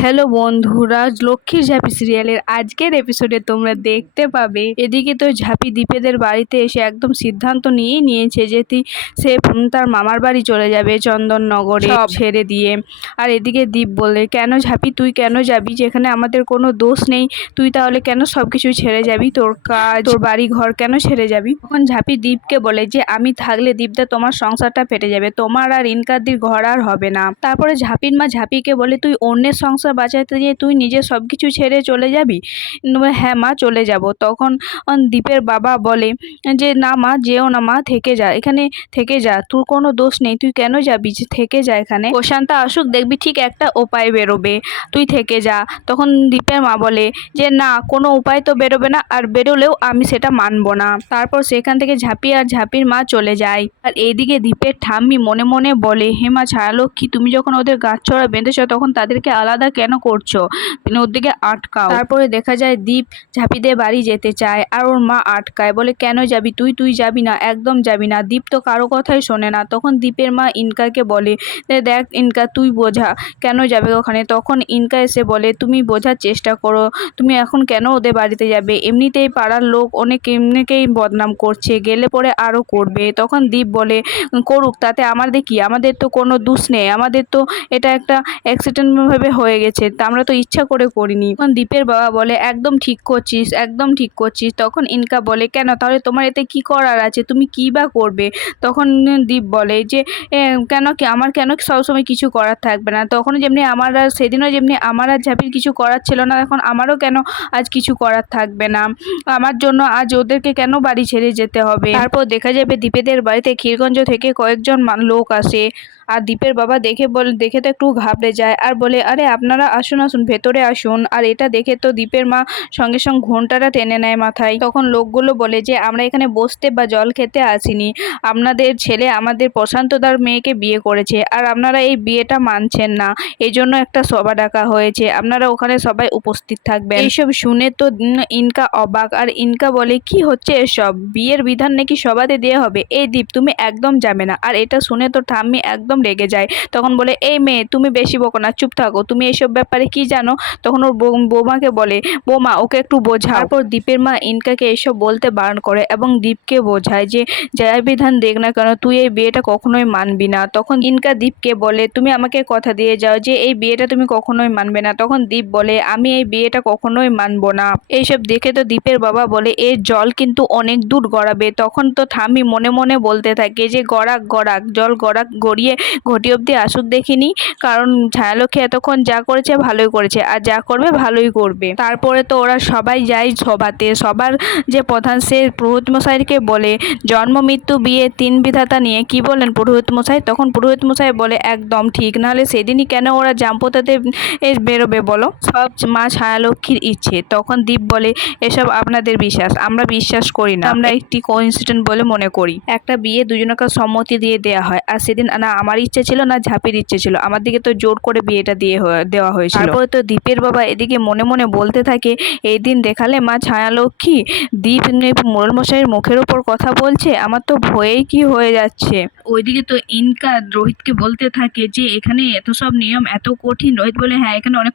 Hello বন্ধুরা, লক্ষ্মীর ঝাঁপি সিরিয়ালের আজকের এপিসোডে তোমরা দেখতে পাবে এদিকে তো ঝাঁপি দীপেদের বাড়িতে এসে একদম সিদ্ধান্ত নিয়েই নিয়েছে যে সে তার মামার বাড়ি চলে যাবে চন্দননগরে সব ছেড়ে দিয়ে। আর এদিকে দীপ বলে, কেন ঝাঁপি তুই কেন যাবি, যেখানে আমাদের কোনো দোষ নেই, তুই তাহলে কেন সব কিছু ছেড়ে যাবি, তোর কাজ তোর বাড়ি ঘর কেন ছেড়ে যাবি। তখন ঝাঁপি দীপকে বলে যে আমি থাকলে দীপদা তোমার সংসারটা ফেটে যাবে, তোমার আর ইনকাদির ঘর আর হবে না। তারপরে ঝাঁপির মা ঝাঁপিকে বলে, তুই অন্যের সংসার বাঁচাতে গিয়ে তুই নিজে সব কিছু ছেড়ে চলে যাবি। হ্যাঁ মা, চলে যাব। তখন দীপের বাবা বলে যে না মা, যেও না মা, থেকে যা, এখানে থেকে যা, তোর কোনো দোষ নেই, তুই কেন যাবি, থেকে যা, এখানে প্রশান্তা আসুক দেখবি ঠিক একটা উপায় বেরোবে, তুই থেকে যা। তখন দীপের মা বলে যে না, কোনো উপায় তো বেরোবে না, আর বেরোলেও আমি সেটা মানবো না। তারপর সেখান থেকে ঝাঁপি আর ঝাঁপির মা চলে যায়। আর এইদিকে দীপের ঠাম্মি মনে মনে বলে, হে মা ছায়ালক্ষ্মী, তুমি যখন ওদের গাছছড়া বেঁধেছ তখন তাদেরকে আলাদা কেন করছো, ওর দিকে আটকাও। তারপরে দেখা যায় দীপ ঝাঁপিদের বাড়ি যেতে চায় আর ওর মা আটকায়, বলে কেন যাবি তুই, তুই যাবি না, একদম যাবি না। দীপ তো কারো কথাই শোনে না। তখন দীপের মা ইনকাকে বলে, দেখ ইনকা, তুই বোঝা, কেন যাবে ওখানে। তখন ইনকা এসে বলে, তুমি বোঝার চেষ্টা করো, তুমি এখন কেন ওদের বাড়িতে যাবে, এমনিতেই পাড়ার লোক অনেকেই বদনাম করছে, গেলে পরে আরও করবে। তখন দীপ বলে, করুক, তাতে আমাদের কি, আমাদের তো কোনো দোষ নেই, আমাদের তো এটা একটা অ্যাক্সিডেন্ট ভাবে হয়ে গেছে, তা আমরা তো ইচ্ছা করে করিনি। তখন দীপের বাবা বলে, একদম ঠিক করছিস, একদম ঠিক করছিস। তখন ইনকা বলে, কেন, তাহলে তোমার এতে কি করার আছে, তুমি কি বা করবে। তখন দীপ বলে যে কেন কি, আমার কেন সবসময় কিছু করার থাকবে না। তখন যেমনি আমার আর সেদিনও যেমনি আমার আর ঝাঁপির কিছু করার ছিল না, এখন আমারও কেন আজ কিছু করার থাকবে না, আমার জন্য আজ ওদেরকে কেন বাড়ি ছেড়ে যেতে হবে। তারপর দেখা যাবে দীপেদের বাড়িতে ক্ষীরগঞ্জ থেকে কয়েকজন লোক আসে। আর দীপের বাবা দেখে তো একটু ঘাবড়ে যায় আর বলে, আরে আপনারা আসুন আসুন, ভেতরে আসুন। আর এটা দেখে তো দীপের মা সঙ্গে সঙ্গে ঘোমটাটা টেনে নেয় মাথায়। তখন লোকগুলো বলে যে আমরা এখানে বসতে বা জল খেতে আসিনি, আপনাদের ছেলে আমাদের প্রশান্তদার মেয়েকে বিয়ে করেছে, আর আপনারা এই বিয়েটা মানছেন না, এই জন্য একটা সভা ডাকা হয়েছে, আপনারা ওখানে সবাই উপস্থিত থাকবেন। এইসব শুনে তো ইনকা অবাক। আর ইনকা বলে, কি হচ্ছে এসব, বিয়ের বিধান নাকি সবাতে দেওয়া হবে, এই দীপ তুমি একদম যাবে না। আর এটা শুনে তো ঠাম্মি একদম রেগে যায়। তখন বলে, এই মেয়ে তুমি বেশি বকো না, চুপ থাকো, তুমি এইসব ব্যাপারে কি জানো। তখন ওর বৌমাকে বলে, বৌমা ওকে একটু বোঝাও। তারপর দীপের মা ইনকাকে এসব বলতে বারণ করে এবং দীপকে বোঝায় যে যাই বিধান দেখ না কেন, তুই এই বিয়েটা কখনোই মানবি না। তখন ইনকা দীপকে বলে, তুমি আমাকে কথা দিয়ে যাও যে এই বিয়েটা তুমি কখনোই মানবে না। তখন দীপ বলে, আমি এই বিয়েটা কখনোই মানবো না। এইসব দেখে তো দীপের বাবা বলে, এর জল কিন্তু অনেক দূর গড়াবে। তখন তো ঠাম্মি মনে মনে বলতে থাকে যে গড়াক গড়াক, জল গড়াক, গড়িয়ে ঘটি অব্দি আসুক দেখিনি, কারণ ছায়ালক্ষ্মী এতক্ষণ যা করেছে ভালোই করেছে, আর যা করবে ভালোই করবে। তারপরে তো ওরা সবাই যায় সভাতে। সবার যে প্রধান সে পুরোহিত মশাইকে বলে, জন্ম মৃত্যু বিয়ে তিন বিধাতা নিয়ে কি বলেন পুরোহিত মশাই। তখন পুরোহিত মশাই বলে, একদম ঠিক, নাহলে সেদিনই কেন ওরা জামপোতাতে বেরোবে বলো, সব মা ছায়ালক্ষ্মীর ইচ্ছে। তখন দীপ বলে, এসব আপনাদের বিশ্বাস, আমরা বিশ্বাস করি না, আমরা একটি কোইন্সিডেন্ট বলে মনে করি। একটা বিয়ে দুজনকে সম্মতি দিয়ে দেওয়া হয়, আর সেদিন না আমার ইচ্ছে ছিল না ঝাঁপির ইচ্ছে ছিল, আমার দিকে তো জোর করে বিয়েটা দেওয়া হয়েছিল। তারপরে তো দীপের বাবা এদিকে মনে মনে বলতে থাকে, এই দিন দেখালে মা ছায়ালক্ষ্মী দীপ মোড়ল মশাইয়ের মুখের উপর কথা বলছে, আমার তো ভয়েই কি হয়ে যাচ্ছে। ওইদিকে তো ইনকা রোহিতকে বলতে থাকে যে এখানে এত সব নিয়ম এত কঠিন। রোহিত বলে, হ্যাঁ এখানে অনেক